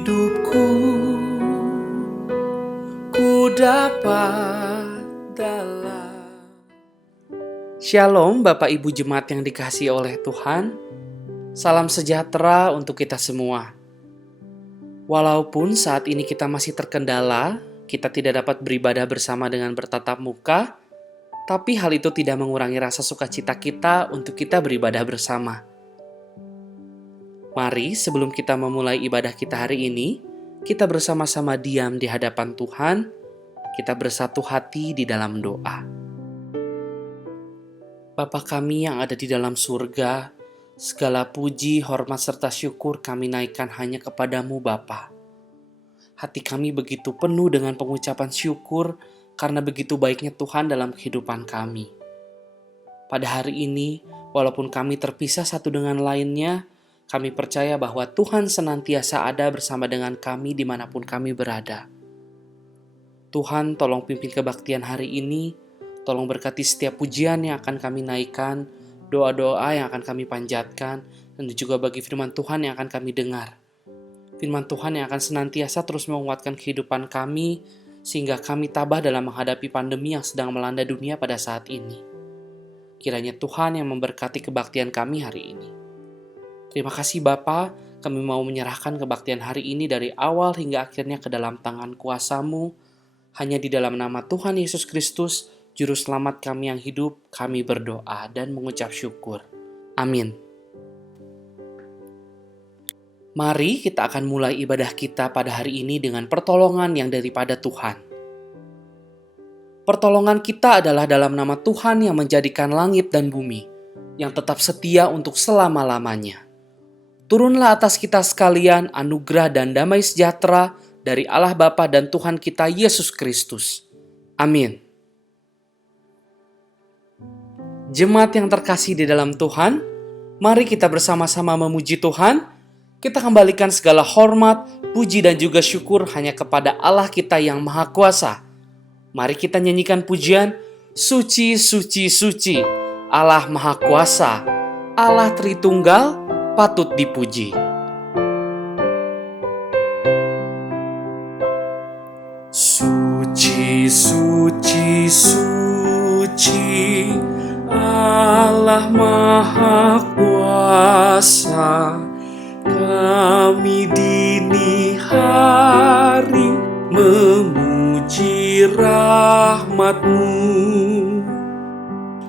hidupku, ku dapat dalam. Shalom Bapak Ibu Jemaat yang dikasihi oleh Tuhan. Salam sejahtera untuk kita semua. Walaupun saat ini kita masih terkendala, kita tidak dapat beribadah bersama dengan bertatap muka, tapi hal itu tidak mengurangi rasa sukacita kita untuk kita beribadah bersama. Mari sebelum kita memulai ibadah kita hari ini, kita bersama-sama diam di hadapan Tuhan, kita bersatu hati di dalam doa. Bapa kami yang ada di dalam surga, segala puji, hormat, serta syukur kami naikkan hanya kepadamu Bapa. Hati kami begitu penuh dengan pengucapan syukur karena begitu baiknya Tuhan dalam kehidupan kami. Pada hari ini, walaupun kami terpisah satu dengan lainnya, kami percaya bahwa Tuhan senantiasa ada bersama dengan kami dimanapun kami berada. Tuhan, tolong pimpin kebaktian hari ini, tolong berkati setiap pujian yang akan kami naikkan, doa-doa yang akan kami panjatkan, dan juga bagi firman Tuhan yang akan kami dengar. Firman Tuhan yang akan senantiasa terus menguatkan kehidupan kami, sehingga kami tabah dalam menghadapi pandemi yang sedang melanda dunia pada saat ini. Kiranya Tuhan yang memberkati kebaktian kami hari ini. Terima kasih Bapa, kami mau menyerahkan kebaktian hari ini dari awal hingga akhirnya ke dalam tangan kuasa-Mu. Hanya di dalam nama Tuhan Yesus Kristus, Juru Selamat kami yang hidup, kami berdoa dan mengucap syukur. Amin. Mari kita akan mulai ibadah kita pada hari ini dengan pertolongan yang daripada Tuhan. Pertolongan kita adalah dalam nama Tuhan yang menjadikan langit dan bumi, yang tetap setia untuk selama-lamanya. Turunlah atas kita sekalian anugerah dan damai sejahtera dari Allah Bapa dan Tuhan kita Yesus Kristus. Amin. Jemaat yang terkasih di dalam Tuhan, mari kita bersama-sama memuji Tuhan. Kita kembalikan segala hormat, puji dan juga syukur hanya kepada Allah kita yang Maha Kuasa. Mari kita nyanyikan pujian, Suci, Suci, Suci, Allah Maha Kuasa, Allah Tritunggal, patut dipuji. Suci, suci, suci, Allah Maha Kuasa. Kami dini hari memuji rahmat-Mu.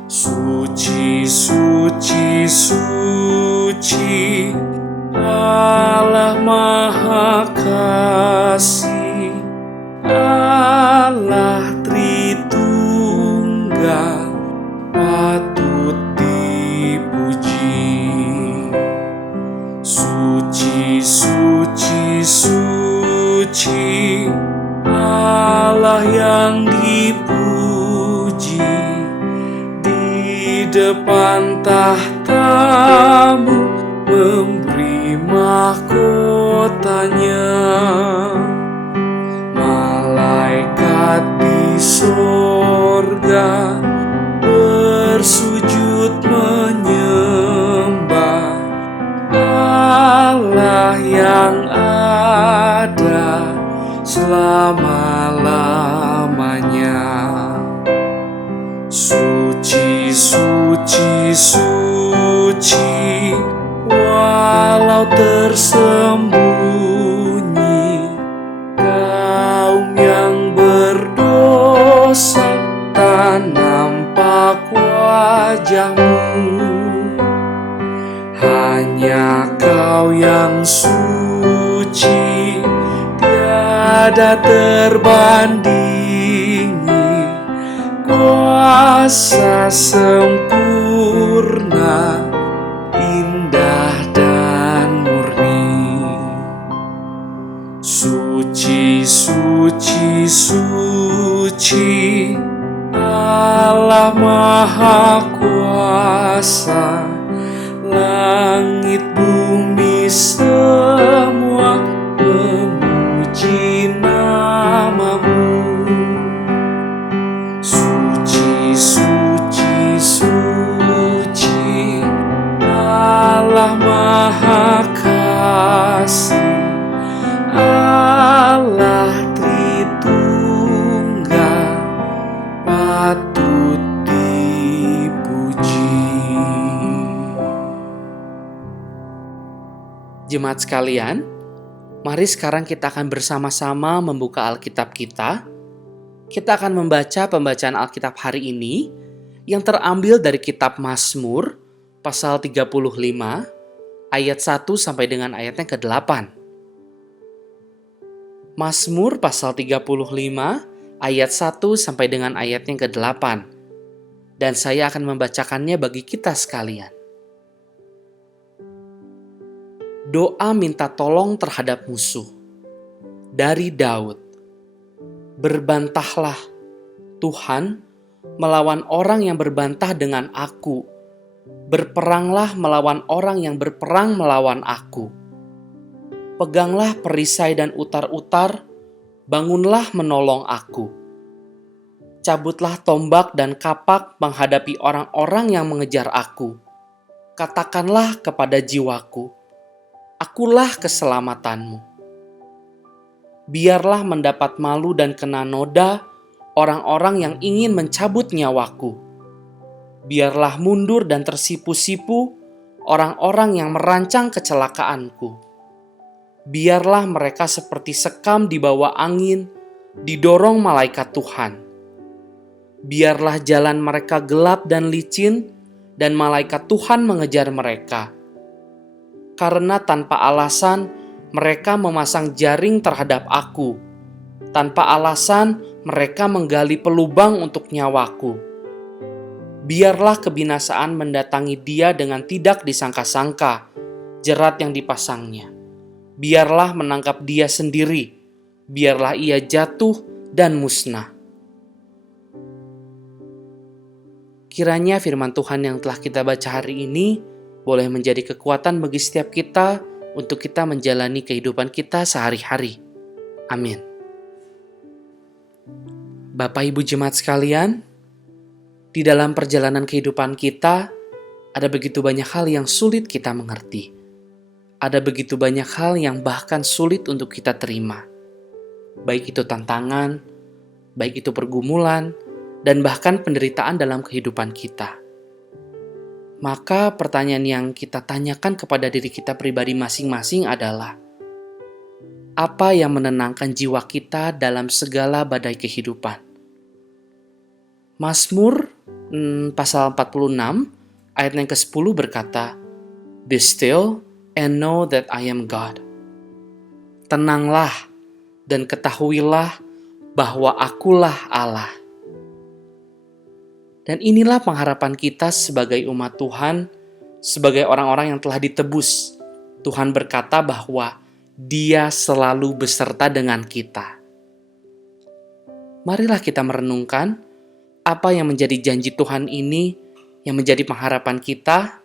Suci, suci, suci, Allah Maha Kasih, Allah Tritunggal, patut dipuji. Suci, suci, suci, Allah yang dipuji. Di depan tahta-Mu memberi mahkotanya. Malaikat di sorga bersujud menyembah Allah yang ada selama-lamanya. Suci, suci, suci, walau tersembunyi, kaum yang berdosa tak nampak wajah-Mu. Hanya Kau yang suci, tiada terbandingi, kuasa sempurna, indah dan murni. Suci, suci, suci, Allah Maha Kuasa. Langit bumi semua memuji nama-Mu. Suci, suci, suci, Allah Maha Kasih, Jemaat sekalian, mari sekarang kita akan bersama-sama membuka Alkitab kita. Kita akan membaca pembacaan Alkitab hari ini yang terambil dari kitab Mazmur pasal 35 ayat 1 sampai dengan ayatnya ke-8. Mazmur pasal 35 ayat 1 sampai dengan ayatnya ke-8. Dan saya akan membacakannya bagi kita sekalian. Doa minta tolong terhadap musuh. Dari Daud. Berbantahlah, Tuhan, melawan orang yang berbantah dengan aku. Berperanglah melawan orang yang berperang melawan aku. Peganglah perisai dan utar-utar, bangunlah menolong aku. Cabutlah tombak dan kapak menghadapi orang-orang yang mengejar aku. Katakanlah kepada jiwaku, akulah keselamatanmu. Biarlah mendapat malu dan kena noda orang-orang yang ingin mencabut nyawaku. Biarlah mundur dan tersipu-sipu orang-orang yang merancang kecelakaanku. Biarlah mereka seperti sekam di bawah angin, didorong malaikat Tuhan. Biarlah jalan mereka gelap dan licin, dan malaikat Tuhan mengejar mereka. Karena tanpa alasan mereka memasang jaring terhadap aku. Tanpa alasan mereka menggali pelubang untuk nyawaku. Biarlah kebinasaan mendatangi dia dengan tidak disangka-sangka, jerat yang dipasangnya. Biarlah menangkap dia sendiri. Biarlah ia jatuh dan musnah. Kiranya firman Tuhan yang telah kita baca hari ini boleh menjadi kekuatan bagi setiap kita untuk kita menjalani kehidupan kita sehari-hari. Amin. Bapak Ibu jemaat sekalian, di dalam perjalanan kehidupan kita, ada begitu banyak hal yang sulit kita mengerti. Ada begitu banyak hal yang bahkan sulit untuk kita terima. Baik itu tantangan, baik itu pergumulan, dan bahkan penderitaan dalam kehidupan kita. Maka pertanyaan yang kita tanyakan kepada diri kita pribadi masing-masing adalah, apa yang menenangkan jiwa kita dalam segala badai kehidupan? Mazmur pasal 46 ayat yang ke-10 berkata, "Be still and know that I am God." Tenanglah dan ketahuilah bahwa akulah Allah. Dan inilah pengharapan kita sebagai umat Tuhan, sebagai orang-orang yang telah ditebus. Tuhan berkata bahwa Dia selalu beserta dengan kita. Marilah kita merenungkan apa yang menjadi janji Tuhan ini, yang menjadi pengharapan kita.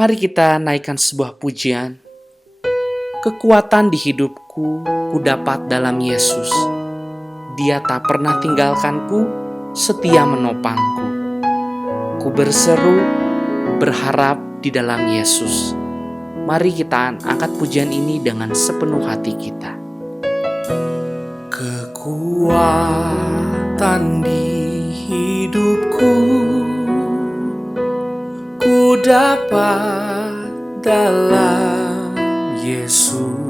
Mari kita naikkan sebuah pujian. Kekuatan di hidupku kudapat dalam Yesus. Dia tak pernah tinggalkanku, setia menopangku. Ku berseru, berharap di dalam Yesus. Mari kita angkat pujian ini dengan sepenuh hati kita. Kekuatan di hidupku ku dapat dalam Yesus.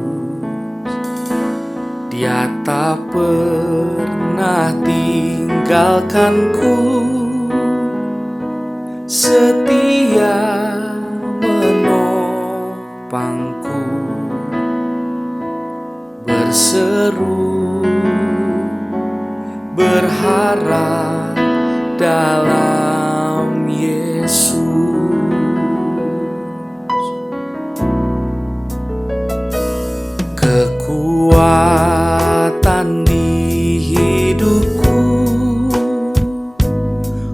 Dia tak pernah tinggalkanku, setia menopangku. Berseru, berharap dalam Yesus. Kekuatan di hidupku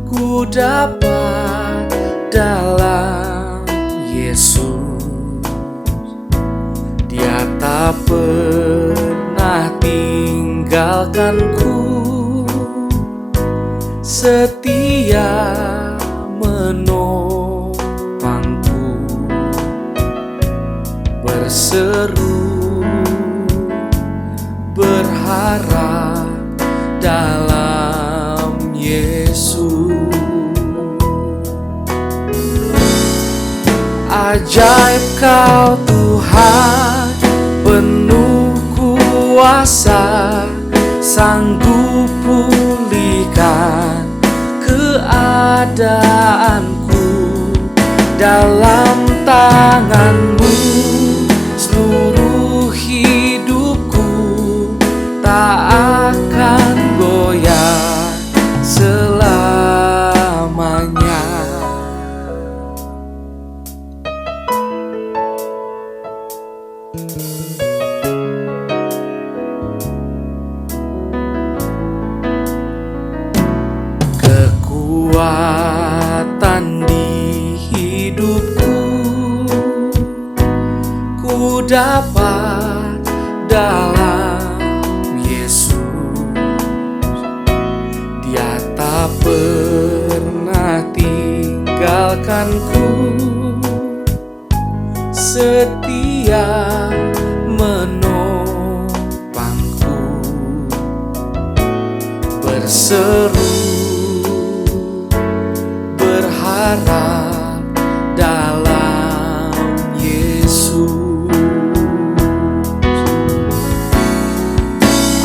ku dapat dalam Yesus. Dia tak pernah tinggalkanku, setia menopangku. Berseru, berharap dalam Yesus. Ajaib Kau Tuhan, penuh kuasa, sanggup pulihkan keadaanku. Dalam tangan-Mu seluruh hidupku tak akan goyah selamanya. Kekuatan di hidupku ku dapat dalam Yesus. Dia tak pernah tinggalkanku, setia menopangku, berseru berharap dalam Yesus.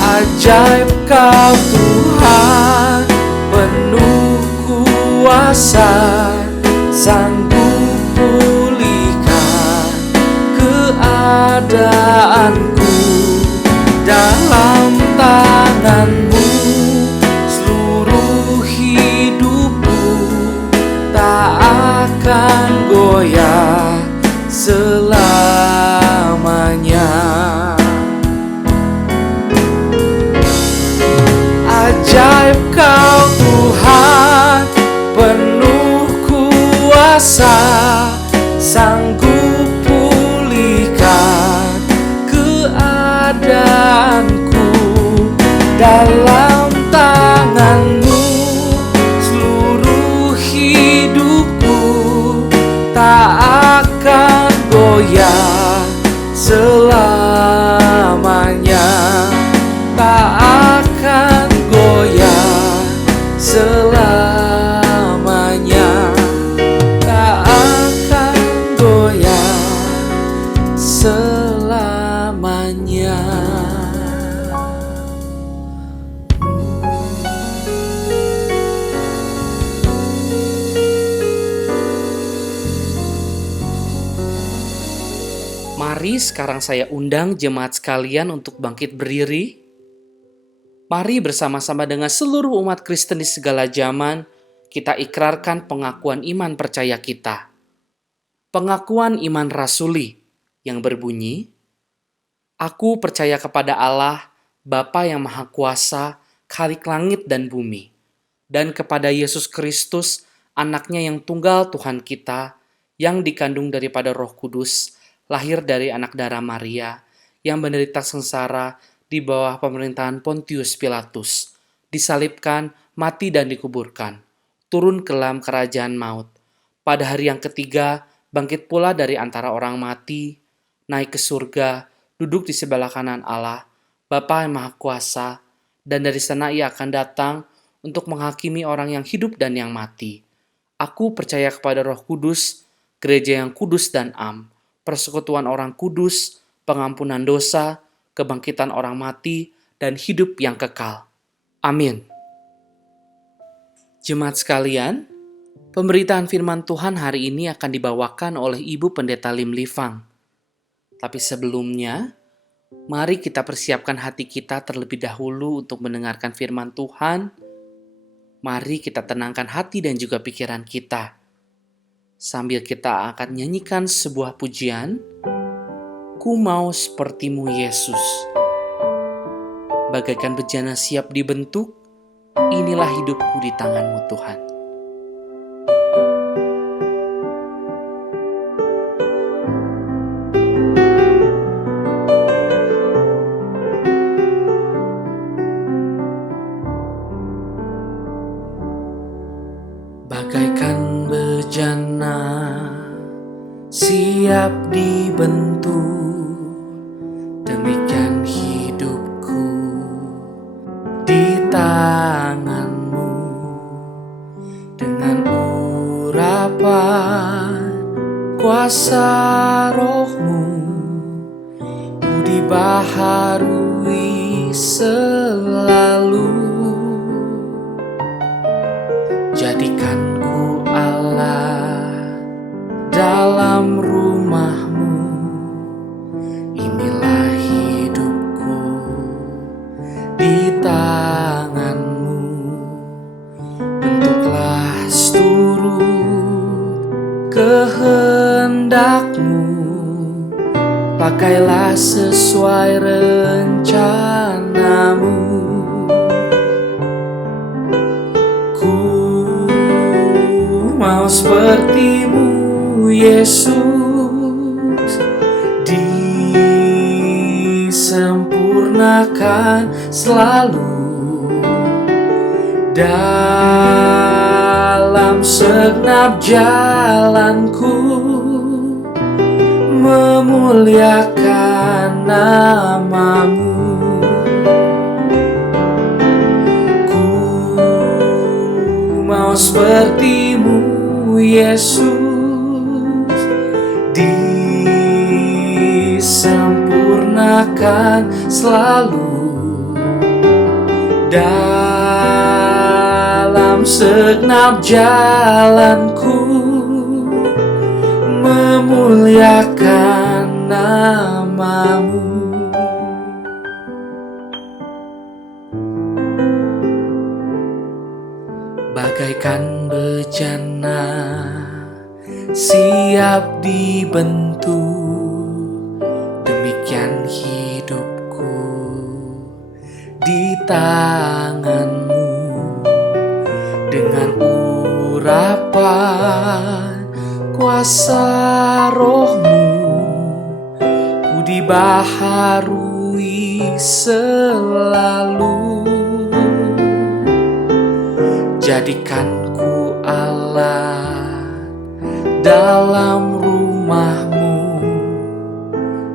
Ajaib Kau Tuhan, penuh kuasa, sanggup pulihkan keadaanku. Dalam tangan-Mu seluruh hidupku tak akan goyah selamanya. Ajaib Kau Tuhan, penuh kuasa, sanggup pulihkan keadaanku. Dalam tangan-Mu seluruh hidupku tak akan goyah selamanya, tak akan goyah selamanya, tak akan goyah selamanya. Mari sekarang saya undang jemaat sekalian untuk bangkit berdiri. Mari bersama-sama dengan seluruh umat Kristen di segala zaman, kita ikrarkan pengakuan iman percaya kita. Pengakuan iman rasuli yang berbunyi, Aku percaya kepada Allah, Bapa yang Maha Kuasa, Khalik langit dan bumi, dan kepada Yesus Kristus, Anaknya yang tunggal Tuhan kita, yang dikandung daripada Roh Kudus, lahir dari anak darah Maria, yang menderita sengsara di bawah pemerintahan Pontius Pilatus, disalibkan, mati dan dikuburkan, turun ke dalam kerajaan maut. Pada hari yang ketiga, bangkit pula dari antara orang mati, naik ke surga, duduk di sebelah kanan Allah, Bapa yang Maha Kuasa, dan dari sana Ia akan datang untuk menghakimi orang yang hidup dan yang mati. Aku percaya kepada Roh Kudus, gereja yang kudus dan am, persekutuan orang kudus, pengampunan dosa, kebangkitan orang mati, dan hidup yang kekal. Amin. Jemaat sekalian, pemberitaan firman Tuhan hari ini akan dibawakan oleh Ibu Pendeta Lim Livang. Tapi sebelumnya, mari kita persiapkan hati kita terlebih dahulu untuk mendengarkan firman Tuhan. Mari kita tenangkan hati dan juga pikiran kita. Sambil kita akan nyanyikan sebuah pujian, Ku mau seperti-Mu Yesus. Bagaikan bejana siap dibentuk, inilah hidupku di tangan-Mu Tuhan. Bagaikan bejana siap dibentuk, demikian hidupku di tangan-Mu. kuasa rohmu ku dibaharui selalu. Jadikan ku Allah dalam rumahmu, inilah hidupku di tanganmu. Bentuklah seturut kehendakmu, pakailah sesuai rencanamu. Ku mau sepertimu Yesus, disempurnakan selalu dalam segenap jalanku, memuliakan namamu. Ku mau sepertimu Yesus, disempurnakan selalu dalam segenap jalanku, memuliakan namamu. Bagaikan bejana siap dibentuk, demikian hidupku di tanganmu. Dengan urapan kuasa rohmu ku dibaharui selalu. Jadikan ku Allah dalam rumahmu,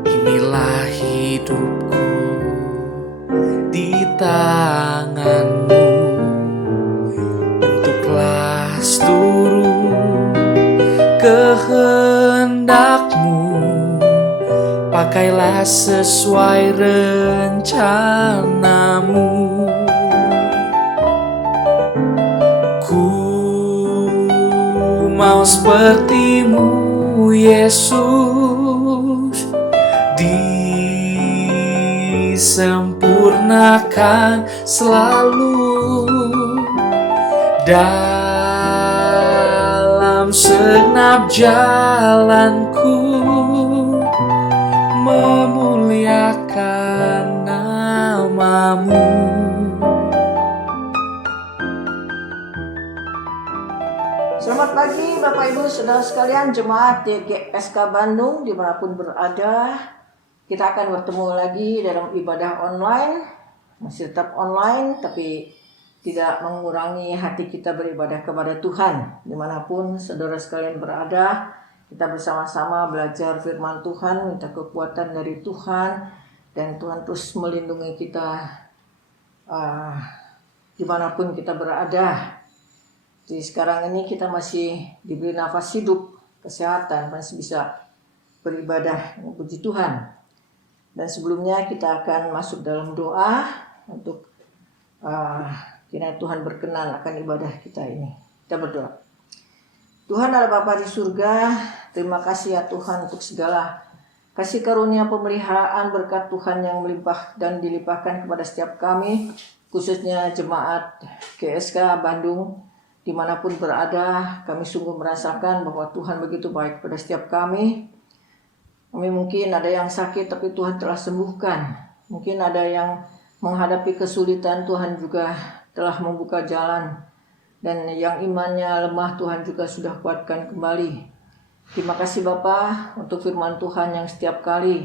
inilah hidupku di tanganmu. Bentuklah seturut kehendakmu, pakailah sesuai rencanamu. Mau sepertimu Yesus, disempurnakan selalu dalam segenap jalanku, memuliakan namamu. Selamat pagi Bapak Ibu Saudara sekalian, jemaat GSK Bandung dimanapun berada. Kita akan bertemu lagi dalam ibadah online. Masih tetap online, tapi tidak mengurangi hati kita beribadah kepada Tuhan. Dimanapun saudara sekalian berada, kita bersama-sama belajar firman Tuhan, minta kekuatan dari Tuhan, dan Tuhan terus melindungi kita dimanapun kita berada. Jadi sekarang ini kita masih diberi nafas hidup, kesehatan, masih bisa beribadah, puji Tuhan. Dan sebelumnya kita akan masuk dalam doa untuk kiranya Tuhan berkenan akan ibadah kita ini. Kita berdoa. Tuhan Allah Bapa di surga, terima kasih ya Tuhan untuk segala kasih karunia pemeliharaan berkat Tuhan yang melimpah dan dilimpahkan kepada setiap kami, khususnya jemaat GSK Bandung. Dimanapun berada, kami sungguh merasakan bahwa Tuhan begitu baik pada setiap kami. Kami mungkin ada yang sakit, tapi Tuhan telah sembuhkan. Mungkin ada yang menghadapi kesulitan, Tuhan juga telah membuka jalan. Dan yang imannya lemah, Tuhan juga sudah kuatkan kembali. Terima kasih Bapa untuk firman Tuhan yang setiap kali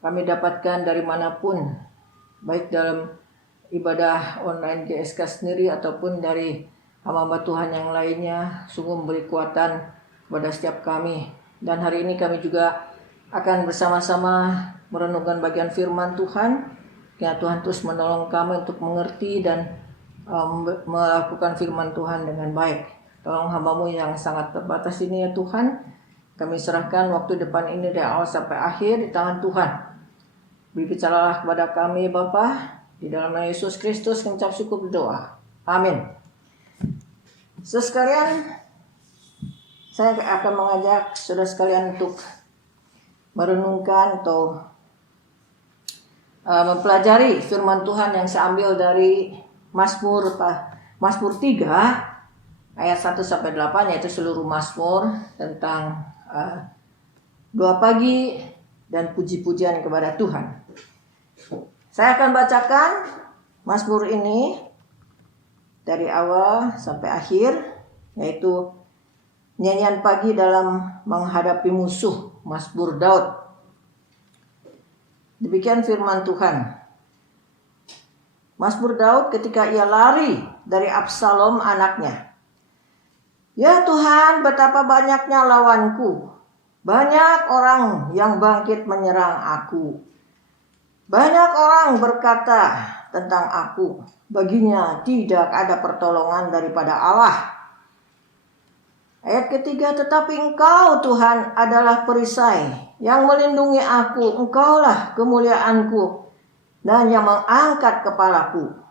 kami dapatkan dari manapun, baik dalam ibadah online GSK sendiri ataupun dari hamba Tuhan yang lainnya, sungguh memberi kekuatan kepada setiap kami. Dan hari ini kami juga akan bersama-sama merenungkan bagian firman Tuhan. Ya Tuhan terus menolong kami untuk mengerti dan melakukan firman Tuhan dengan baik. Tolong hamba-Mu yang sangat terbatas ini ya Tuhan, Kami serahkan waktu depan ini dari awal sampai akhir di tangan Tuhan. Berbicaralah kepada kami Bapa, di dalam nama Yesus Kristus kami ucap syukur berdoa. Amin. Saudara sekalian, saya akan mengajak saudara sekalian untuk merenungkan atau mempelajari firman Tuhan yang saya ambil dari Mazmur 3 ayat 1 sampai 8, yaitu seluruh Mazmur tentang doa pagi dan puji-pujian kepada Tuhan. Saya akan bacakan Mazmur ini dari awal sampai akhir, yaitu nyanyian pagi dalam menghadapi musuh, Mazmur Daud. Demikian firman Tuhan. Mazmur Daud ketika ia lari dari Absalom anaknya. Ya Tuhan, betapa banyaknya lawanku. Banyak orang yang bangkit menyerang aku. Banyak orang berkata tentang aku, baginya tidak ada pertolongan daripada Allah. Ayat ketiga, tetapi Engkau Tuhan adalah perisai yang melindungi aku. Engkaulah kemuliaanku dan yang mengangkat kepalaku.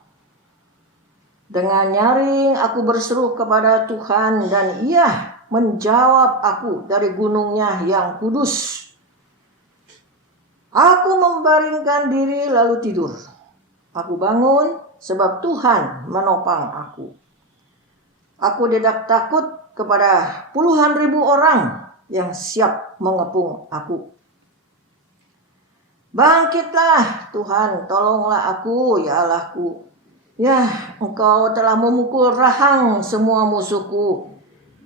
Dengan nyaring aku berseru kepada Tuhan dan Ia menjawab aku dari gunungnya yang kudus. Aku membaringkan diri lalu tidur. Aku bangun sebab Tuhan menopang aku. Aku tidak takut kepada puluhan ribu orang yang siap mengepung aku. Bangkitlah Tuhan, tolonglah aku ya Allahku. Ya, Engkau telah memukul rahang semua musuhku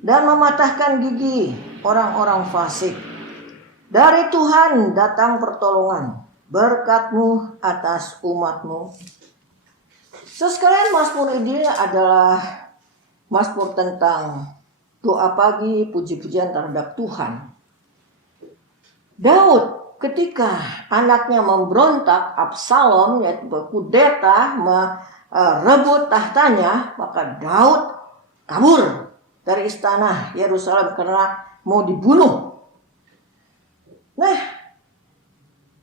dan mematahkan gigi orang-orang fasik. Dari Tuhan datang pertolongan, berkat-Mu atas umat-Mu. Sekalian Mazmur ini adalah Mazmur tentang doa pagi, puji-pujian terhadap Tuhan. Daud ketika anaknya memberontak, Absalom yaitu berkudeta merebut tahtanya, maka Daud kabur dari istana Yerusalem karena mau dibunuh. Nah,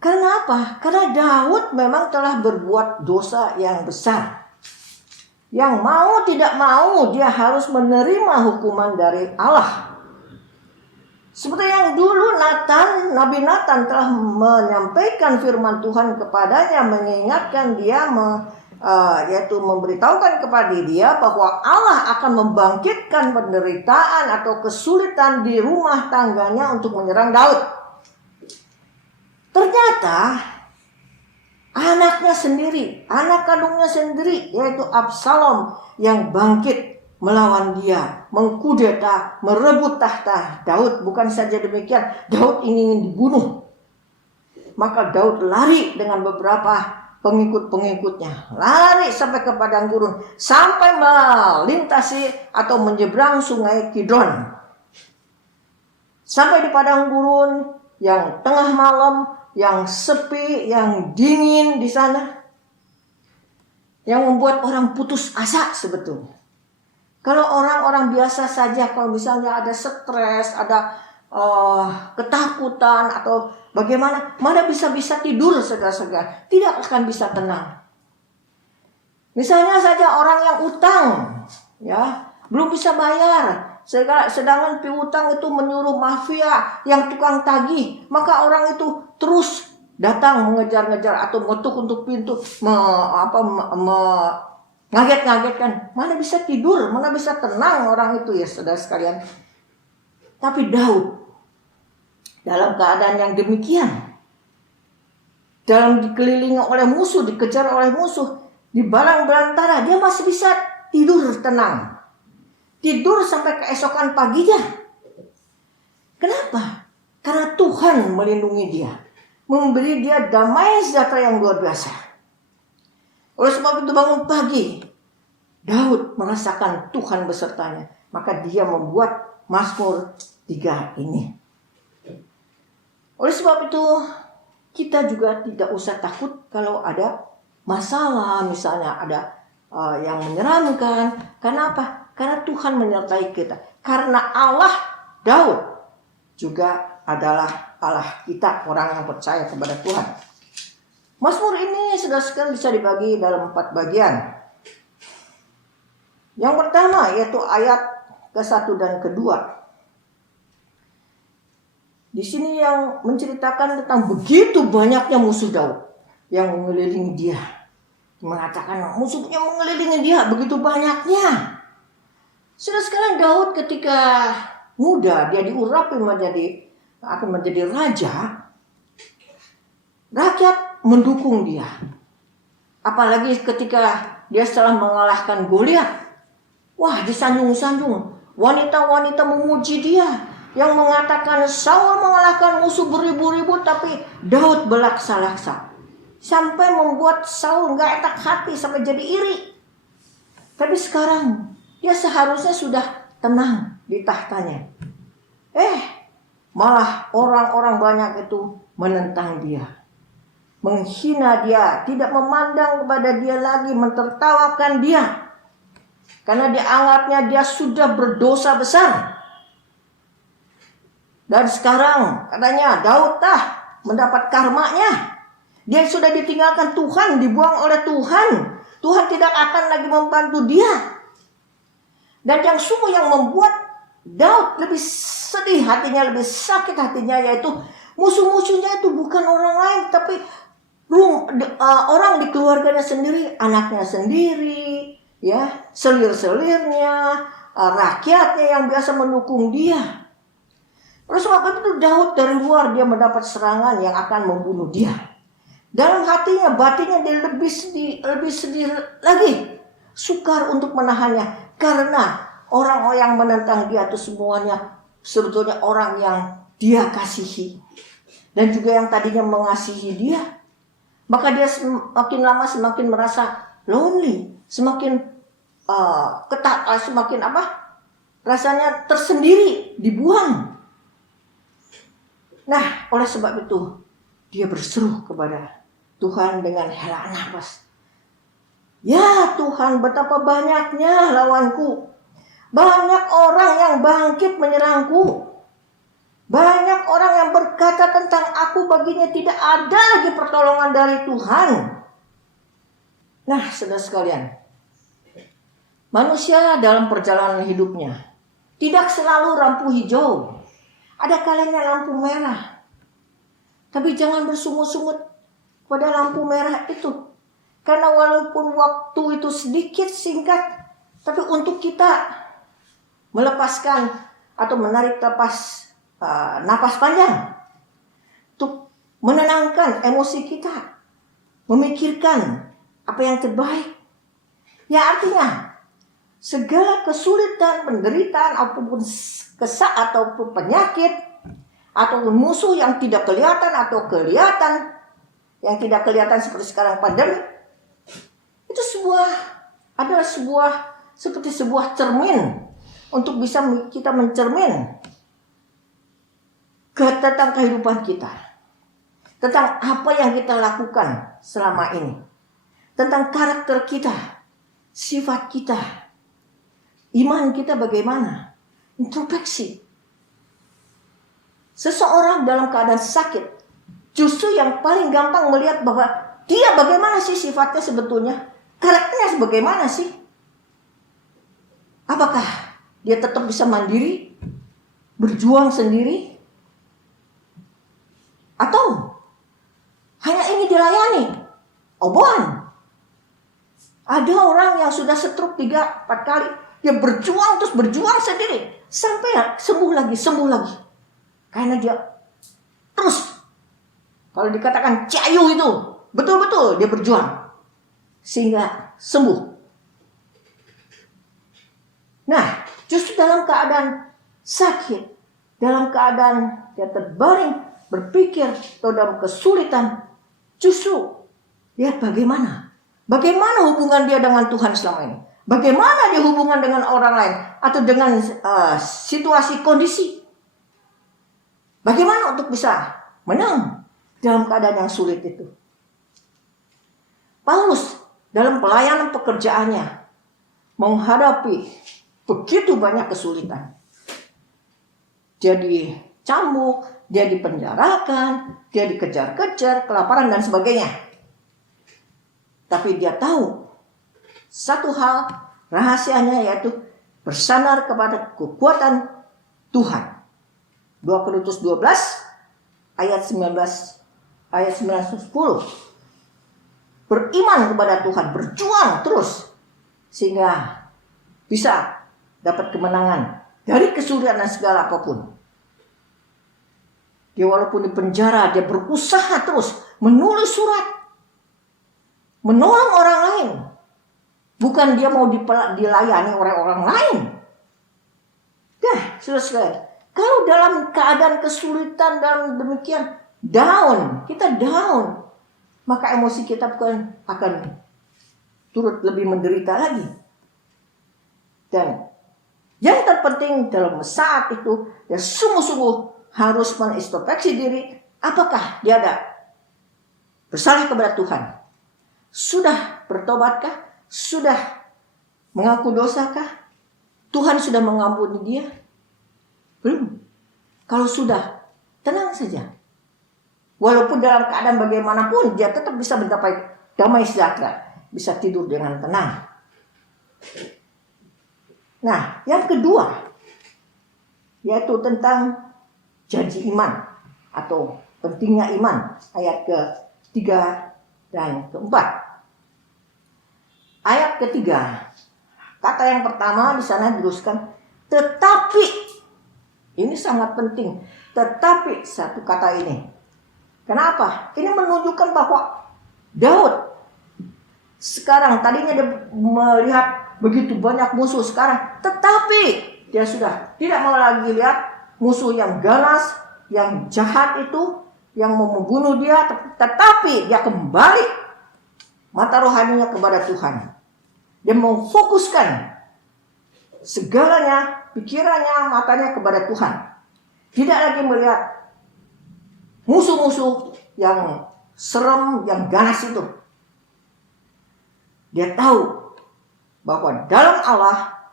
karena apa? Karena Daud memang telah berbuat dosa yang besar. Yang mau tidak mau dia harus menerima hukuman dari Allah. Seperti yang dulu Nabi Nathan telah menyampaikan firman Tuhan kepadanya, mengingatkan dia, yaitu memberitahukan kepada dia bahwa Allah akan membangkitkan penderitaan atau kesulitan di rumah tangganya untuk menyerang Daud. Ternyata anaknya sendiri, anak kandungnya sendiri, yaitu Absalom yang bangkit melawan dia, mengkudeta, merebut tahta Daud. Bukan saja demikian, Daud ingin dibunuh. Maka Daud lari dengan beberapa pengikut-pengikutnya, lari sampai ke padang gurun, sampai melintasi atau menyeberang sungai Kidron. Sampai di padang gurun yang tengah malam, yang sepi, yang dingin di sana, yang membuat orang putus asa sebetulnya. Kalau orang-orang biasa saja, kalau misalnya ada stres, ada ketakutan atau bagaimana, mana bisa tidur segar-segar, tidak akan bisa tenang. Misalnya saja orang yang utang, ya belum bisa bayar, sedangkan piutang itu menyuruh mafia yang tukang tagih, maka orang itu terus datang mengejar-ngejar atau mengetuk untuk pintu, ngaget-ngagetkan. Mana bisa tidur, mana bisa tenang orang itu ya saudara sekalian. Tapi Daud dalam keadaan yang demikian, dalam dikelilingi oleh musuh, dikejar oleh musuh, di balang belantara, dia masih bisa tidur tenang. Tidur sampai keesokan paginya. Kenapa? Karena Tuhan melindungi dia, memberi dia damai sejahtera yang luar biasa. Oleh sebab itu bangun pagi, Daud merasakan Tuhan besertanya. Maka dia membuat Mazmur 3 ini. Oleh sebab itu kita juga tidak usah takut kalau ada masalah, misalnya ada yang menyeramkan. Karena apa? Karena Tuhan menyertai kita. Karena Allah, Daud juga adalah Allah kita, orang yang percaya kepada Tuhan. Mazmur ini saudara-saudara bisa dibagi dalam 4 bagian. Yang pertama yaitu ayat ke-1 dan ke-2. Di sini yang menceritakan tentang begitu banyaknya musuh Daud yang mengelilingi dia. Mengatakan musuhnya mengelilingi dia begitu banyaknya. Sudah sekarang Daud ketika muda dia diurapi akan menjadi raja. Rakyat mendukung dia. Apalagi ketika dia setelah mengalahkan Goliat. Wah, disanjung-sanjung. Wanita-wanita memuji dia. Yang mengatakan Saul mengalahkan musuh beribu-ribu tapi Daud berlaksa-laksa. Sampai membuat Saul gak enak hati sampai jadi iri. Tapi sekarang dia seharusnya sudah tenang di tahtanya. Malah orang-orang banyak itu menentang dia. Menghina dia, tidak memandang kepada dia lagi, mentertawakan dia. Karena dianggapnya dia sudah berdosa besar. Dan sekarang katanya Daud mendapat karmanya. Dia sudah ditinggalkan Tuhan, dibuang oleh Tuhan. Tuhan tidak akan lagi membantu dia. Dan yang sungguh yang membuat Daud lebih sedih hatinya, lebih sakit hatinya, yaitu musuh-musuhnya itu bukan orang lain, tapi orang di keluarganya sendiri, anaknya sendiri, ya, selir-selirnya, rakyatnya yang biasa mendukung dia. Oleh sebab itu Daud dari luar dia mendapat serangan yang akan membunuh dia. Dalam hatinya, batinnya dia lebih sedih lagi, sukar untuk menahannya, karena orang-orang yang menentang dia itu semuanya sebetulnya orang yang dia kasihi, dan juga yang tadinya mengasihi dia. Maka dia semakin lama semakin merasa lonely, semakin rasanya tersendiri, dibuang. Nah, oleh sebab itu dia berseru kepada Tuhan dengan hela nafas. Ya Tuhan, betapa banyaknya lawanku. Banyak orang yang bangkit menyerangku. Banyak orang yang berkata tentang aku, baginya tidak ada lagi pertolongan dari Tuhan. Nah, saudara sekalian, manusia dalam perjalanan hidupnya tidak selalu lampu hijau. Ada kalanya lampu merah. Tapi jangan bersungut-sungut pada lampu merah itu. Karena walaupun waktu itu sedikit singkat, tapi untuk kita melepaskan atau menarik napas panjang, untuk menenangkan emosi kita, memikirkan apa yang terbaik. Ya, artinya segala kesulitan, penderitaan, ataupun ataupun penyakit, ataupun musuh yang tidak kelihatan atau kelihatan, yang tidak kelihatan seperti sekarang pandemi, itu adalah seperti sebuah cermin untuk bisa kita mencermin tentang kehidupan kita, tentang apa yang kita lakukan selama ini, tentang karakter kita, sifat kita, iman kita bagaimana. Introspeksi. Seseorang dalam keadaan sakit justru yang paling gampang melihat bahwa dia bagaimana sih sifatnya sebetulnya, karakternya bagaimana sih. Apakah dia tetap bisa mandiri, berjuang sendiri, atau hanya ingin dilayani, obohan. Ada orang yang sudah stroke 3-4 kali, dia berjuang sendiri sampai sembuh lagi. Karena dia terus, kalau dikatakan cayu itu, betul-betul dia berjuang sehingga sembuh. Nah, justru dalam keadaan sakit, dalam keadaan dia terbaring, berpikir atau dalam kesulitan, justru lihat bagaimana hubungan dia dengan Tuhan selama ini. Bagaimana dia hubungan dengan orang lain atau dengan situasi kondisi. Bagaimana untuk bisa menang dalam keadaan yang sulit itu. Paulus dalam pelayanan pekerjaannya menghadapi begitu banyak kesulitan. Jadi dicambuk, dia dipenjarakan, dia dikejar-kejar, kelaparan dan sebagainya. Tapi dia tahu satu hal, rahasianya yaitu bersandar kepada kekuatan Tuhan. 2 Korintus 12 ayat 19 ayat 9-10. Beriman kepada Tuhan, berjuang terus sehingga bisa dapat kemenangan dari kesulitan dan segala apapun. Dia walaupun di penjara, dia berusaha terus menulis surat, menolong orang lain. Bukan dia mau dilayani oleh orang lain. Dah, selesai. Kalau dalam keadaan kesulitan dan demikian, kita down, maka emosi kita bukan akan turut lebih menderita lagi. Dan yang terpenting dalam saat itu, dia sungguh-sungguh harus mengintrospeksi diri, apakah dia ada bersalah kepada Tuhan? Sudah bertobatkah? Sudah mengaku dosakah? Tuhan sudah mengampuni dia? Belum. Kalau sudah, tenang saja. Walaupun dalam keadaan bagaimanapun, dia tetap bisa mencapai damai sejahtera. Bisa tidur dengan tenang. Nah, yang kedua, yaitu tentang janji iman. Atau pentingnya iman. Ayat ke-3 dan ke-4. Ayat ketiga, kata yang pertama di sana dituliskan, tetapi, ini sangat penting, tetapi satu kata ini. Kenapa? Ini menunjukkan bahwa Daud sekarang tadinya dia melihat begitu banyak musuh sekarang, tetapi dia sudah tidak mau lagi lihat musuh yang ganas, yang jahat itu, yang mau membunuh dia, tetapi dia kembali mata rohaninya kepada Tuhan. Dia memfokuskan segalanya, pikirannya, matanya kepada Tuhan. Tidak lagi melihat musuh-musuh yang serem, yang ganas itu. Dia tahu bahwa dalam Allah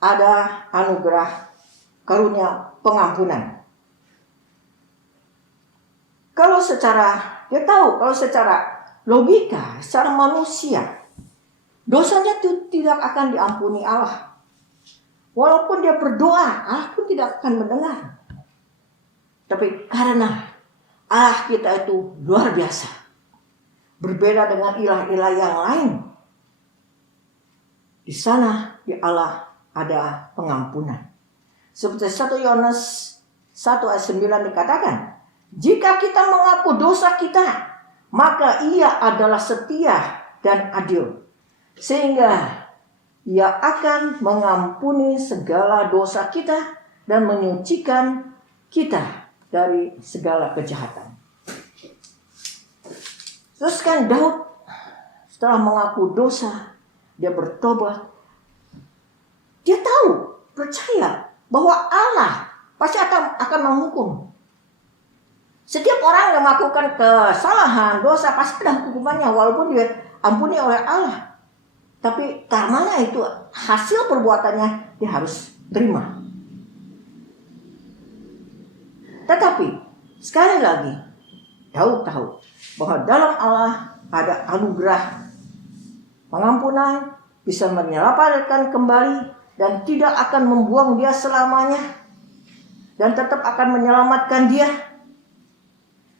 ada anugerah karunia pengampunan. Dia tahu kalau secara logika, secara manusia, dosanya itu tidak akan diampuni Allah. Walaupun dia berdoa, Allah pun tidak akan mendengar. Tapi karena Allah kita itu luar biasa, berbeda dengan ilah-ilah yang lain. Di sana di Allah ada pengampunan. Seperti 1 Yohanes 1 ayat 9 dikatakan, jika kita mengaku dosa kita, maka Ia adalah setia dan adil, sehingga Ia akan mengampuni segala dosa kita dan menyucikan kita dari segala kejahatan. Terus kan Daud setelah mengaku dosa, dia bertobat. Dia tahu, percaya bahwa Allah pasti akan menghukum. Setiap orang yang melakukan kesalahan, dosa pasti ada hukumannya, walaupun dia ampuni oleh Allah. Tapi karena itu hasil perbuatannya dia harus terima. Tetapi sekali lagi, Daud tahu bahwa dalam Allah ada anugerah pengampunan, bisa menyelamatkan kembali dan tidak akan membuang dia selamanya, dan tetap akan menyelamatkan dia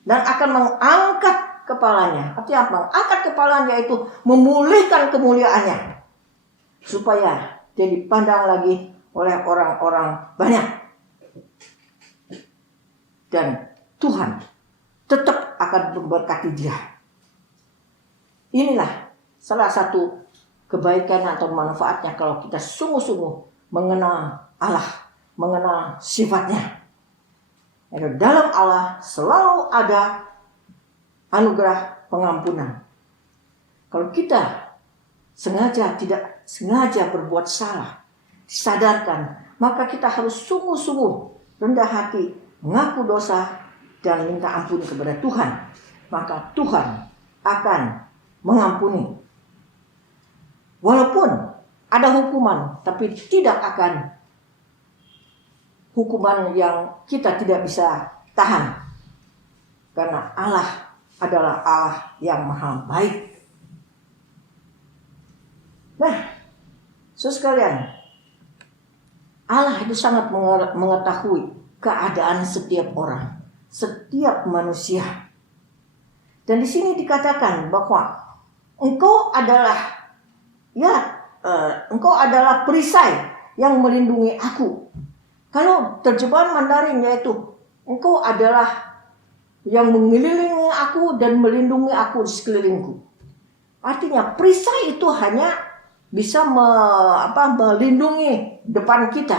dan akan mengangkat kepalanya. Artinya apa? Angkat kepalanya itu memulihkan kemuliaannya supaya dia dipandang lagi oleh orang-orang banyak. Dan Tuhan tetap akan memberkati dia. Inilah salah satu kebaikan atau manfaatnya kalau kita sungguh-sungguh mengenal Allah, mengenal sifatnya. Dalam Allah selalu ada anugerah pengampunan. Kalau kita tidak sengaja berbuat salah, disadarkan, maka kita harus sungguh-sungguh rendah hati, mengaku dosa dan minta ampun kepada Tuhan. Maka Tuhan akan mengampuni. Walaupun ada hukuman, tapi tidak akan hukuman yang kita tidak bisa tahan. Karena Allah adalah Allah yang maha baik. Nah, saudara sekalian, Allah itu sangat mengetahui keadaan setiap orang, setiap manusia. Dan di sini dikatakan bahwa engkau adalah perisai yang melindungi aku. Kalau terjemahan Mandarin yaitu engkau adalah yang mengelilingi aku dan melindungi aku di sekelilingku. Artinya perisai itu hanya bisa melindungi depan kita,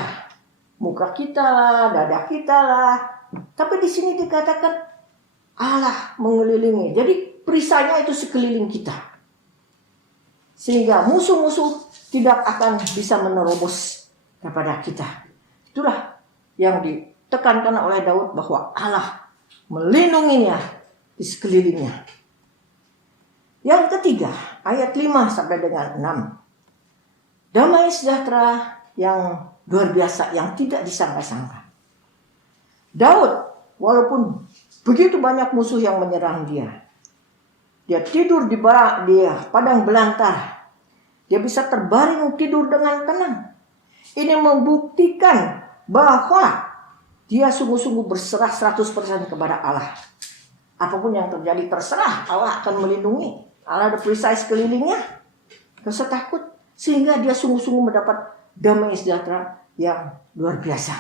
muka kita lah, dada kita lah. Tapi di sini dikatakan Allah mengelilingi. Jadi perisainya itu sekeliling kita, sehingga musuh-musuh tidak akan bisa menerobos kepada kita. Itulah yang ditekankan oleh Daud bahwa Allah melindunginya di sekelilingnya. Yang ketiga, ayat 5 sampai dengan 6. Damai sejahtera yang luar biasa yang tidak disangka-sangka. Daud, walaupun begitu banyak musuh yang menyerang dia tidur di padang belantara. Dia bisa terbaring tidur dengan tenang. Ini membuktikan bahwa dia sungguh-sungguh berserah 100% kepada Allah. Apapun yang terjadi terserah, Allah akan melindungi. Allah ada perisai sekelilingnya. Gak usah takut. Sehingga dia sungguh-sungguh mendapat damai sejahtera yang luar biasa.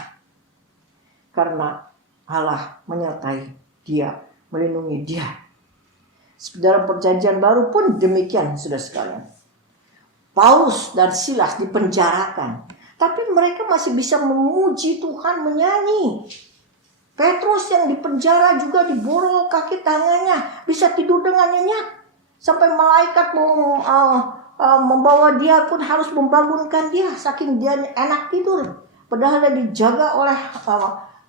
Karena Allah menyertai dia, melindungi dia. Dalam perjanjian baru pun demikian, saudara sekalian. Paulus dan Silas dipenjarakan, tapi mereka masih bisa memuji Tuhan, menyanyi. Petrus yang dipenjara juga diborol kaki tangannya, bisa tidur dengan nyenyak. Sampai malaikat membawa dia pun harus membangunkan dia, saking dia enak tidur. Padahal dia dijaga oleh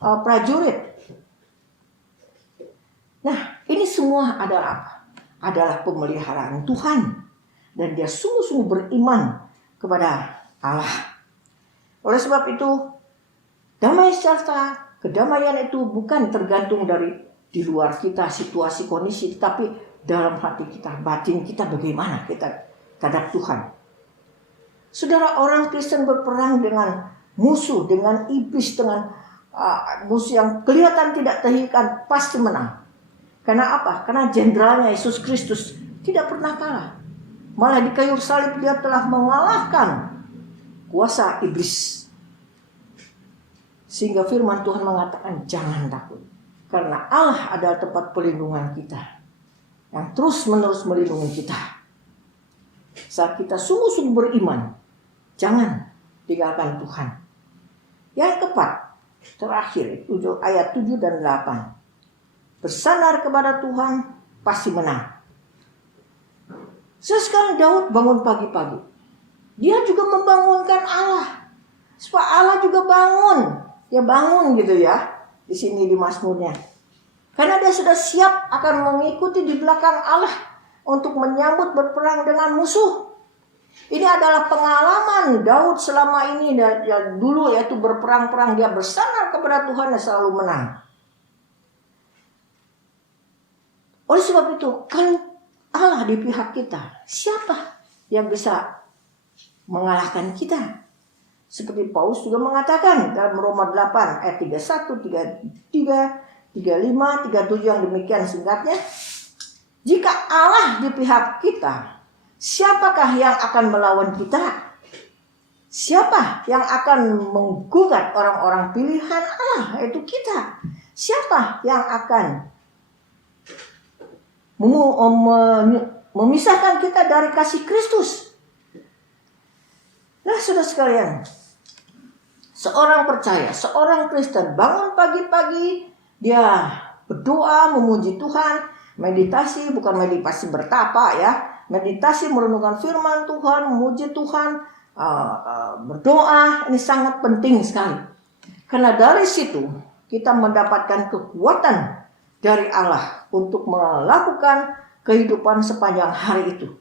prajurit. Nah, ini semua adalah apa? Adalah pemeliharaan Tuhan. Dan dia sungguh-sungguh beriman kepada Allah. Oleh sebab itu, damai sejahtera, kedamaian itu bukan tergantung dari di luar kita, situasi, kondisi, tapi dalam hati kita, batin kita bagaimana kita terhadap Tuhan. Saudara, orang Kristen berperang dengan musuh, dengan iblis, dengan musuh yang kelihatan tidak terhingga, pasti menang. Karena apa? Karena jenderalnya Yesus Kristus tidak pernah kalah. Malah di kayu salib dia telah mengalahkan kuasa iblis. Sehingga firman Tuhan mengatakan jangan takut. Karena Allah adalah tempat perlindungan kita, yang terus menerus melindungi kita. Saat kita sungguh-sungguh beriman, jangan tinggalkan Tuhan. Yang keempat, terakhir, ayat 7 dan 8. Bersandar kepada Tuhan pasti menang. Sekarang Daud bangun pagi-pagi. Dia juga membangunkan Allah. Supaya Allah juga bangun. Dia bangun gitu ya. Di sini di Mazmurnya. Karena dia sudah siap akan mengikuti di belakang Allah. Untuk menyambut berperang dengan musuh. Ini adalah pengalaman Daud selama ini. Dulu yaitu berperang-perang. Dia bersandar kepada Tuhan dan selalu menang. Oleh sebab itu, kalau Allah di pihak kita, siapa yang bisa mengalahkan kita? Seperti Paulus juga mengatakan dalam Roma 8 ayat 31, 33, 35, 37 yang demikian singkatnya. Jika Allah di pihak kita, siapakah yang akan melawan kita? Siapa yang akan menggugat orang-orang pilihan Allah, yaitu kita? Siapa yang akan memisahkan kita dari kasih Kristus? Nah, saudara sekalian, seorang percaya, seorang Kristen bangun pagi-pagi, dia berdoa, memuji Tuhan, meditasi, bukan meditasi bertapa ya, meditasi merenungkan firman Tuhan, memuji Tuhan, berdoa, ini sangat penting sekali. Karena dari situ kita mendapatkan kekuatan dari Allah untuk melakukan kehidupan sepanjang hari itu.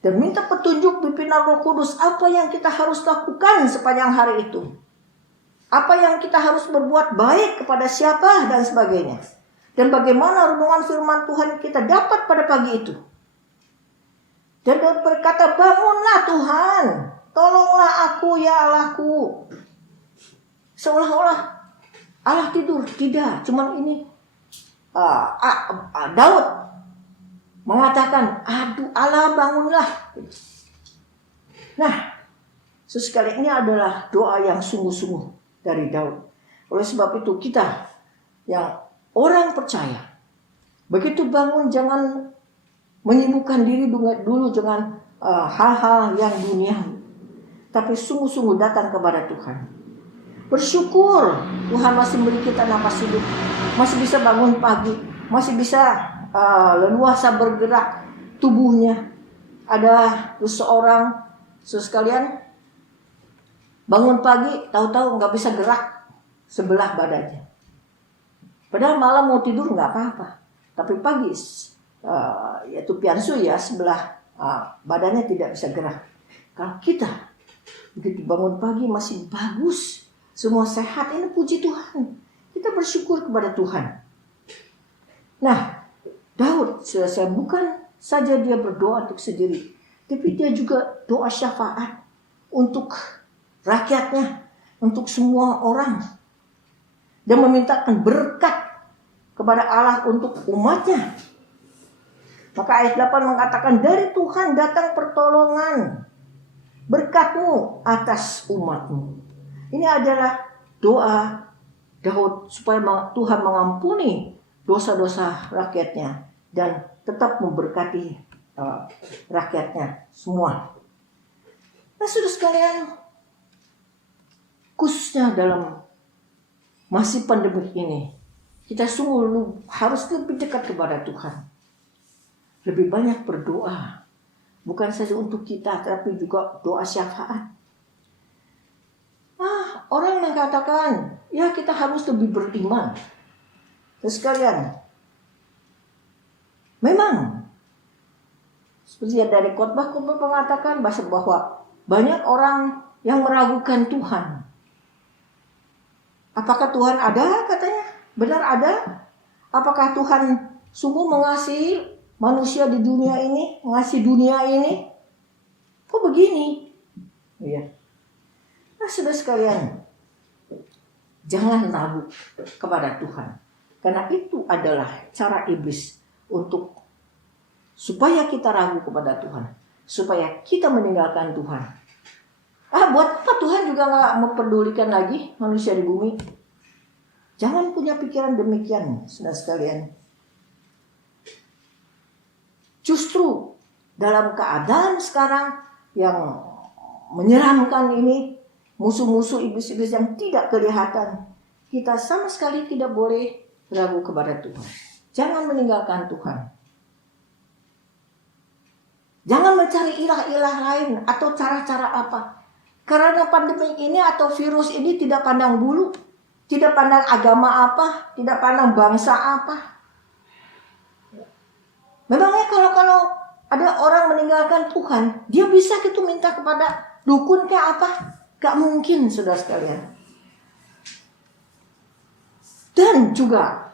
Dan minta petunjuk pimpinan Roh Kudus apa yang kita harus lakukan sepanjang hari itu. Apa yang kita harus berbuat baik kepada siapa dan sebagainya. Dan bagaimana renungan firman Tuhan kita dapat pada pagi itu. Dan Daud berkata, bangunlah Tuhan, tolonglah aku ya Allahku. Seolah-olah Allah tidur. Tidak, cuman ini Daud mengatakan, aduh Allah bangunlah. Nah, sekali ini adalah doa yang sungguh-sungguh dari Daud. Oleh sebab itu kita yang orang percaya, begitu bangun jangan menyibukkan diri dulu dengan hal-hal yang duniawi, tapi sungguh-sungguh datang kepada Tuhan. Bersyukur Tuhan masih memberi kita napas hidup, masih bisa bangun pagi, masih bisa leluasa bergerak tubuhnya. Ada seseorang, sekalian, bangun pagi tahu-tahu nggak bisa gerak sebelah badannya. Padahal malam mau tidur nggak apa-apa, tapi pagi yaitu piansu ya sebelah badannya tidak bisa gerak. Kalau kita begitu bangun pagi masih bagus, semua sehat, ini puji Tuhan. Kita bersyukur kepada Tuhan. Nah, Daud selesai bukan saja dia berdoa untuk sendiri, tapi dia juga doa syafaat untuk rakyatnya, untuk semua orang. Dan memintakan berkat kepada Allah untuk umatnya. Maka ayat 8 mengatakan, dari Tuhan datang pertolongan, berkat-Mu atas umat-Mu. Ini adalah doa Daud supaya Tuhan mengampuni dosa-dosa rakyatnya dan tetap memberkati rakyatnya semua. Nah, saudara sekalian, khususnya dalam masih pandemi ini, kita sungguh harus lebih dekat kepada Tuhan. Lebih banyak berdoa. Bukan saja untuk kita, tapi juga doa syafaat. Orang mengatakan, ya kita harus lebih beriman. Terus sekalian, memang seperti dari khotbah mengatakan bahwa banyak orang yang meragukan Tuhan. Apakah Tuhan ada katanya? Benar ada? Apakah Tuhan sungguh mengasihi manusia di dunia ini? Mengasihi dunia ini? Kok begini? Iya. Nah, saudara sekalian, jangan ragu kepada Tuhan. Karena itu adalah cara iblis untuk supaya kita ragu kepada Tuhan. Supaya kita meninggalkan Tuhan. Buat apa Tuhan juga gak memperdulikan lagi manusia di bumi? Jangan punya pikiran demikian, saudara sekalian. Justru dalam keadaan sekarang yang menyeramkan ini, musuh-musuh iblis-iblis yang tidak kelihatan, kita sama sekali tidak boleh ragu kepada Tuhan. Jangan meninggalkan Tuhan. Jangan mencari ilah-ilah lain atau cara-cara apa. Karena pandemi ini atau virus ini tidak pandang bulu, tidak pandang agama apa, tidak pandang bangsa apa. Memangnya kalau ada orang meninggalkan Tuhan, dia bisa gitu minta kepada dukun kayak apa? Gak mungkin, saudara sekalian. Dan juga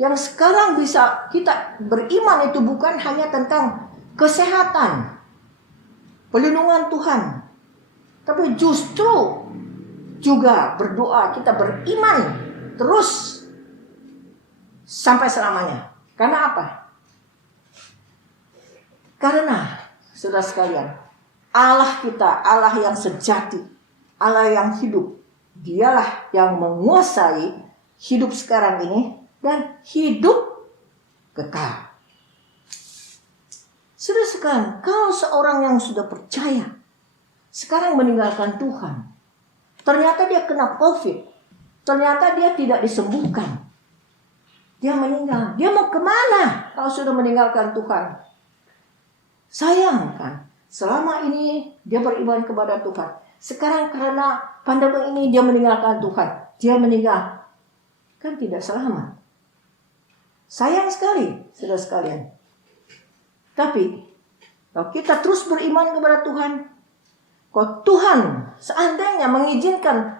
yang sekarang bisa kita beriman itu bukan hanya tentang kesehatan, pelindungan Tuhan, tapi justru juga berdoa, kita beriman terus sampai selamanya. Karena apa? Karena, saudara sekalian, Allah kita, Allah yang sejati, Allah yang hidup, dialah yang menguasai hidup sekarang ini dan hidup kekal. Saudara sekalian, kalau seorang yang sudah percaya sekarang meninggalkan Tuhan, ternyata dia kena COVID, ternyata dia tidak disembuhkan, dia meninggal, dia mau kemana kalau sudah meninggalkan Tuhan? Sayang kan, selama ini dia beriman kepada Tuhan. Sekarang karena pandemi ini dia meninggalkan Tuhan, dia meninggal, kan tidak selamat. Sayang sekali, saudara sekalian. Tapi kalau kita terus beriman kepada Tuhan, kalau Tuhan seandainya mengizinkan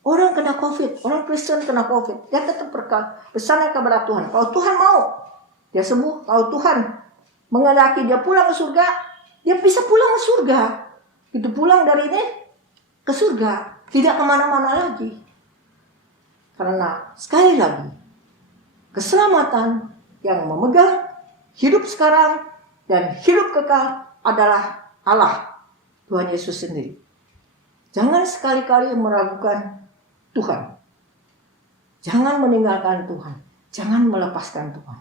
Orang kena COVID, orang Kristen kena COVID, dia tetap bersandar kepada Tuhan. Kalau Tuhan mau, dia sembuh. Kalau Tuhan menghendaki dia pulang ke surga, dia bisa pulang ke surga. Itu pulang dari ini ke surga, tidak kemana-mana lagi. Karena sekali lagi, keselamatan yang memegang hidup sekarang dan hidup kekal adalah Allah, Tuhan Yesus sendiri. Jangan sekali-kali meragukan Tuhan. Jangan meninggalkan Tuhan. Jangan melepaskan Tuhan.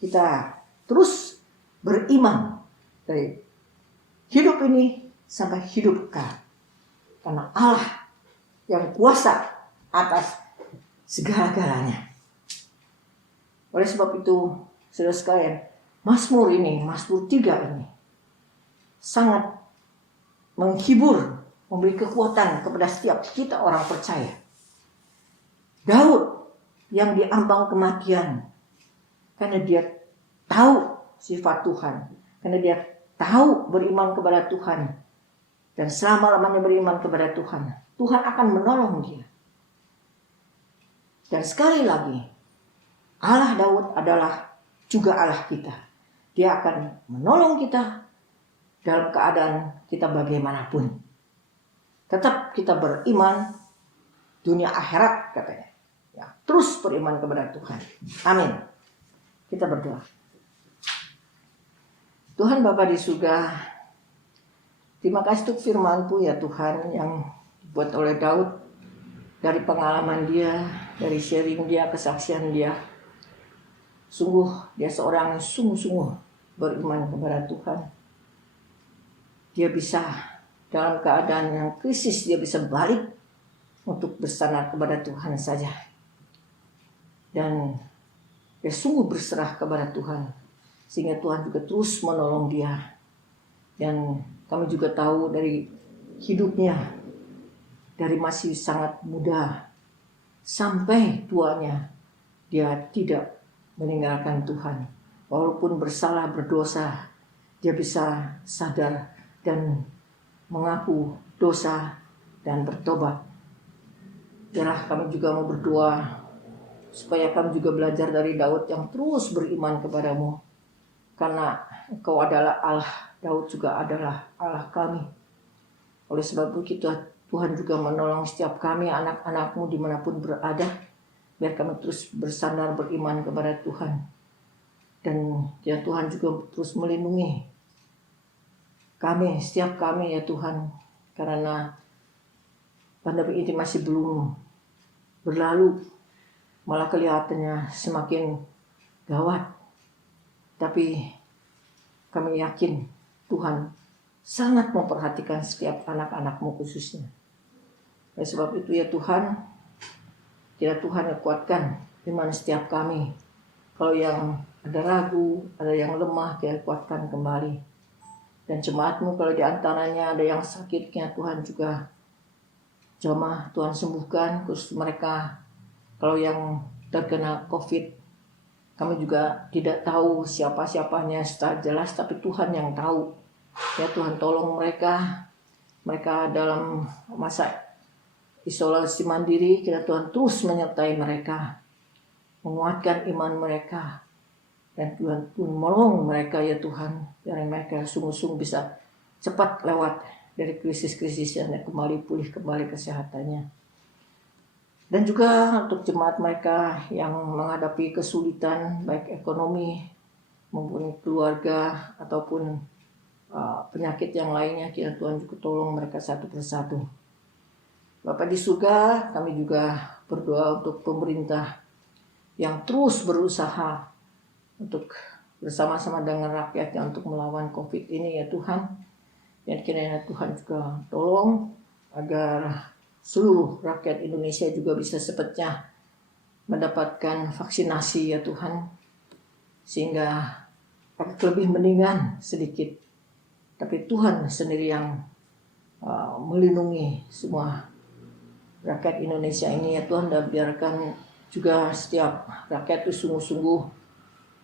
Kita terus beriman dari hidup ini sampai hidup kekal. Karena Allah yang kuasa atas segala-galanya. Oleh sebab itu, saudara sekalian, Mazmur 3 ini sangat menghibur, memberi kekuatan kepada setiap kita orang percaya. Daud yang diambang kematian karena dia tahu sifat Tuhan, karena dia tahu beriman kepada Tuhan, dan selama-lamanya beriman kepada Tuhan, Tuhan akan menolong dia. Dan sekali lagi, Allah Daud adalah juga Allah kita. Dia akan menolong kita dalam keadaan kita bagaimanapun. Tetap kita beriman dunia akhirat katanya. Ya, terus beriman kepada Tuhan. Amin. Kita berdoa. Tuhan Bapa di surga, terima kasih untuk firman-Mu ya Tuhan yang dibuat oleh Daud, dari pengalaman dia, dari sharing dia, kesaksian dia. Sungguh dia seorang yang sungguh-sungguh beriman kepada Tuhan. Dia bisa dalam keadaan yang krisis, dia bisa balik untuk bersandar kepada Tuhan saja. Dan dia sungguh berserah kepada Tuhan, sehingga Tuhan juga terus menolong dia. Dan kami juga tahu dari hidupnya, dari masih sangat muda sampai tuanya, dia tidak meninggalkan Tuhan. Walaupun bersalah, berdosa, dia bisa sadar dan mengaku dosa dan bertobat. Biarlah kami juga mau berdoa supaya kami juga belajar dari Daud yang terus beriman kepadamu. Karena Engkau adalah Allah, Daud juga adalah Allah kami. Oleh sebab itu Tuhan juga menolong setiap kami, anak-anak-Mu dimanapun berada. Biar kami terus bersandar beriman kepada Tuhan. Dan ya Tuhan juga terus melindungi kami, setiap kami ya Tuhan. Karena pandemi ini masih belum berlalu, malah kelihatannya semakin gawat. Tapi kami yakin Tuhan sangat memperhatikan setiap anak-anak-Mu khususnya. Oleh sebab itu ya Tuhan, kiranya Tuhan yang kuatkan iman setiap kami. Kalau yang ada ragu, ada yang lemah, kiranya kuatkan kembali. Dan jemaat-Mu kalau diantaranya ada yang sakitnya, Tuhan juga jamah Tuhan sembuhkan, khusus mereka. Kalau yang terkena COVID, kami juga tidak tahu siapa-siapanya secara jelas, tapi Tuhan yang tahu. Ya Tuhan tolong mereka dalam masa isolasi mandiri, kiranya Tuhan terus menyertai mereka, menguatkan iman mereka, dan Tuhan pun menolong mereka ya Tuhan, biar mereka sungguh-sungguh bisa cepat lewat dari krisis-krisis dan kembali pulih kembali kesehatannya. Dan juga untuk jemaat mereka yang menghadapi kesulitan baik ekonomi maupun keluarga ataupun penyakit yang lainnya, kiranya Tuhan juga tolong mereka satu persatu. Bapa di surga, kami juga berdoa untuk pemerintah yang terus berusaha untuk bersama-sama dengan rakyatnya untuk melawan COVID ini ya Tuhan. Dan kiranya Tuhan juga tolong agar seluruh rakyat Indonesia juga bisa cepatnya mendapatkan vaksinasi ya Tuhan. Sehingga lebih mendingan sedikit. Tapi Tuhan sendiri yang melindungi semua rakyat Indonesia ini ya Tuhan. Dan biarkan juga setiap rakyat itu sungguh-sungguh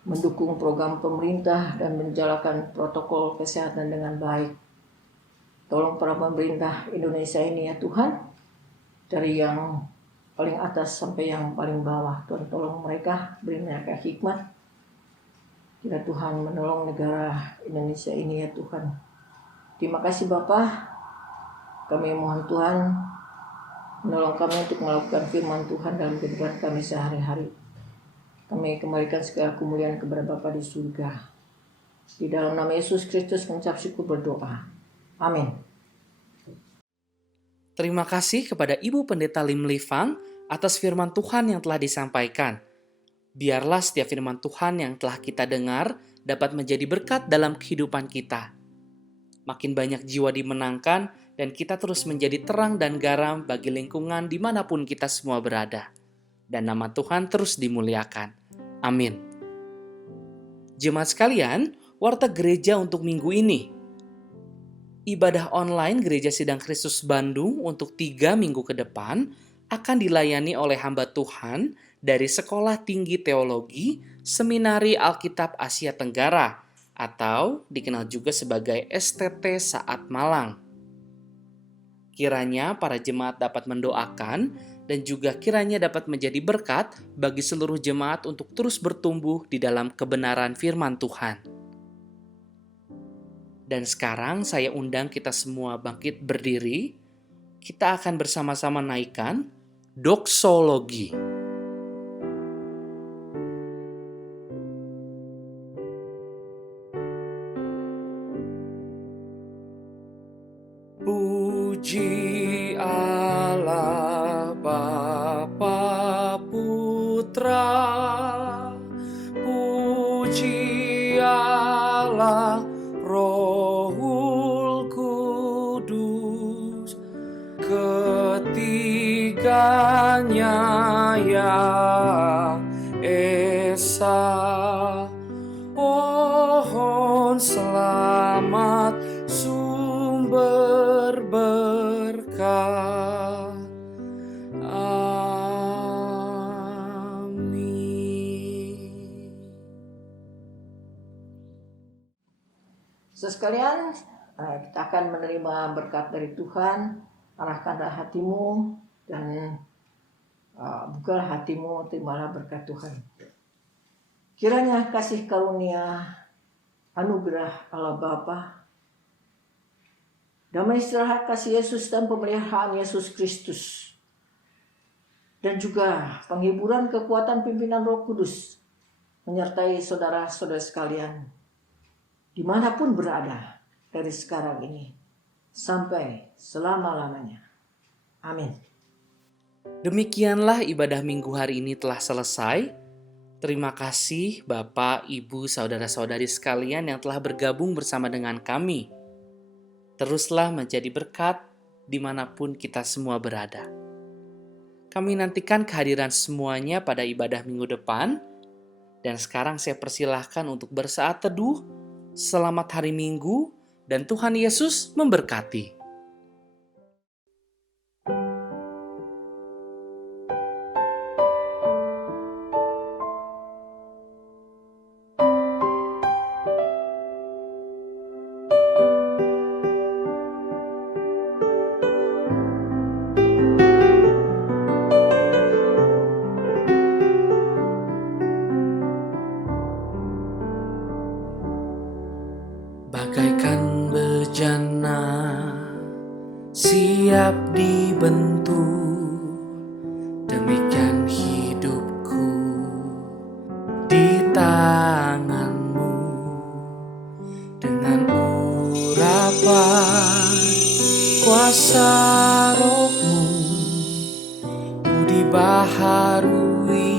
mendukung program pemerintah dan menjalankan protokol kesehatan dengan baik. Tolong para pemerintah Indonesia ini ya Tuhan, dari yang paling atas sampai yang paling bawah. Tuhan tolong mereka, beri mereka hikmat. Kira Tuhan menolong negara Indonesia ini ya Tuhan. Terima kasih Bapa. Kami mohon Tuhan menolong kami untuk melakukan firman Tuhan dalam kehidupan kami sehari-hari. Kami kembalikan segala kemuliaan kepada Bapa di surga. Di dalam nama Yesus Kristus mengucap syukur berdoa. Amin. Terima kasih kepada Ibu Pendeta Lim Livang atas firman Tuhan yang telah disampaikan. Biarlah setiap firman Tuhan yang telah kita dengar dapat menjadi berkat dalam kehidupan kita. Makin banyak jiwa dimenangkan dan kita terus menjadi terang dan garam bagi lingkungan dimanapun kita semua berada. Dan nama Tuhan terus dimuliakan. Amin. Jemaat sekalian, warta gereja untuk minggu ini. Ibadah online Gereja Sidang Kristus Bandung untuk 3 minggu ke depan akan dilayani oleh hamba Tuhan dari Sekolah Tinggi Teologi Seminari Alkitab Asia Tenggara atau dikenal juga sebagai STT Saat Malang. Kiranya para jemaat dapat mendoakan dan juga kiranya dapat menjadi berkat bagi seluruh jemaat untuk terus bertumbuh di dalam kebenaran firman Tuhan. Dan sekarang saya undang kita semua bangkit berdiri. Kita akan bersama-sama naikkan doksologi. Puji Allah Bapa Putra, puji Allah Rohul Kudus, ketiganya yang esa. Pohon selamat sumber berkat. Amin. Sekalian, kita akan menerima berkat dari Tuhan. Arahkanlah hatimu dan bukalah hatimu, terimalah berkat Tuhan. Kiranya kasih karunia, anugerah Allah Bapa, damai istirahat kasih Yesus dan pemeliharaan Yesus Kristus, dan juga penghiburan kekuatan pimpinan Roh Kudus menyertai saudara-saudara sekalian dimanapun berada dari sekarang ini sampai selama-lamanya. Amin. Demikianlah ibadah minggu hari ini telah selesai. Terima kasih Bapak, Ibu, Saudara-saudari sekalian yang telah bergabung bersama dengan kami. Teruslah menjadi berkat dimanapun kita semua berada. Kami nantikan kehadiran semuanya pada ibadah minggu depan. Dan sekarang saya persilahkan untuk bersaat teduh. Selamat hari Minggu dan Tuhan Yesus memberkati. Bagaikan bejana siap dibentuk, demikian hidupku di tanganmu. Dengan urapan kuasa Rohmu, ku dibaharui